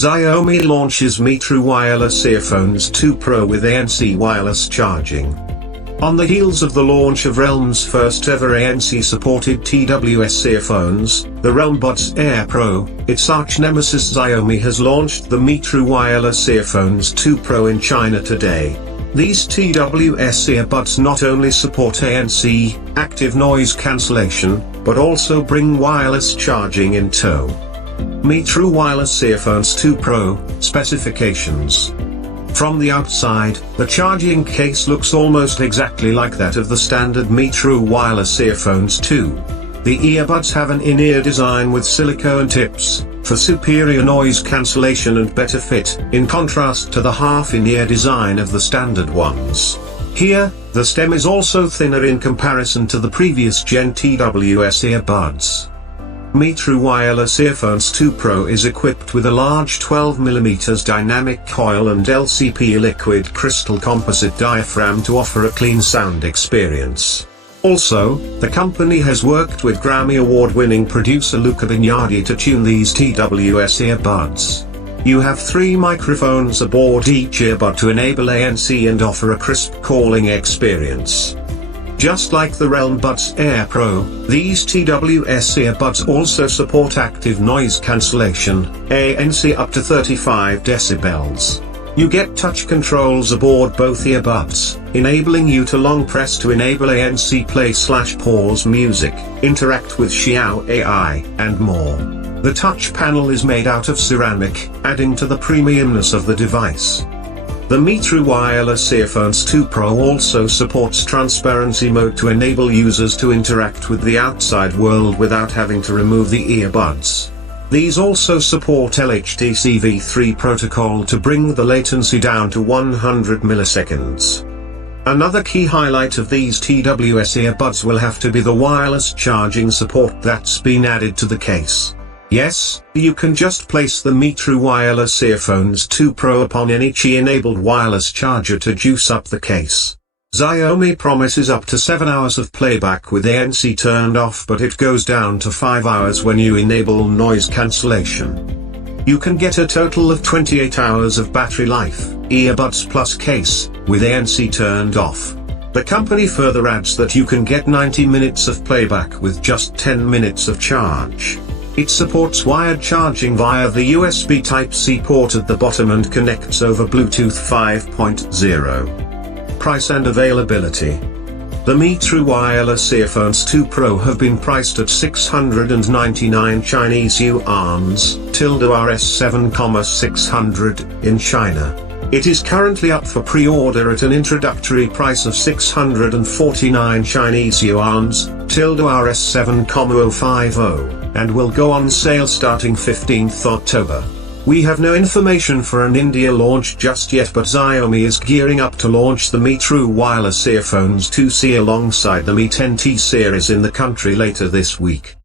Xiaomi launches Mi True Wireless Earphones 2 Pro with ANC wireless charging. On the heels of the launch of Realm's first ever ANC-supported TWS earphones, the earbuds Air Pro, its arch-nemesis Xiaomi has launched the Mi True Wireless Earphones 2 Pro in China today. These TWS earbuds not only support ANC, active noise cancellation, but also bring wireless charging in tow. Mi True Wireless Earphones 2 Pro, specifications. From the outside, the charging case looks almost exactly like that of the standard Mi True Wireless Earphones 2. The earbuds have an in-ear design with silicone tips, for superior noise cancellation and better fit, in contrast to the half-in-ear design of the standard ones. Here, the stem is also thinner in comparison to the previous gen TWS earbuds. Mi True Wireless Earphones 2 Pro is equipped with a large 12mm dynamic coil and LCP liquid crystal composite diaphragm to offer a clean sound experience. Also, the company has worked with Grammy Award-winning producer Luca Bignardi to tune these TWS earbuds. You have 3 microphones aboard each earbud to enable ANC and offer a crisp calling experience. Just like the earbuds Air Pro, these TWS earbuds also support active noise cancellation, ANC up to 35 decibels. You get touch controls aboard both earbuds, enabling you to long press to enable ANC play/pause music, interact with Xiao AI, and more. The touch panel is made out of ceramic, adding to the premiumness of the device. The Mi True Wireless Earphones 2 Pro also supports transparency mode to enable users to interact with the outside world without having to remove the earbuds. These also support LHDC v3 protocol to bring the latency down to 100 milliseconds. Another key highlight of these TWS earbuds will have to be the wireless charging support that's been added to the case. Yes, you can just place the Mi True Wireless Earphones 2 Pro upon any Qi-enabled wireless charger to juice up the case. Xiaomi promises up to 7 hours of playback with ANC turned off, but it goes down to 5 hours when you enable noise cancellation. You can get a total of 28 hours of battery life, earbuds plus case, with ANC turned off. The company further adds that you can get 90 minutes of playback with just 10 minutes of charge. It supports wired charging via the USB Type-C port at the bottom and connects over Bluetooth 5.0. Price and availability. The Mi True Wireless Earphones 2 Pro have been priced at 699 Chinese yuans, -Rs7,600 in China. It is currently up for pre-order at an introductory price of 649 Chinese yuans, -Rs7,050. And will go on sale starting 15th October. We have no information for an India launch just yet, but Xiaomi is gearing up to launch the Mi True Wireless Earphones 2C alongside the Mi 10T series in the country later this week.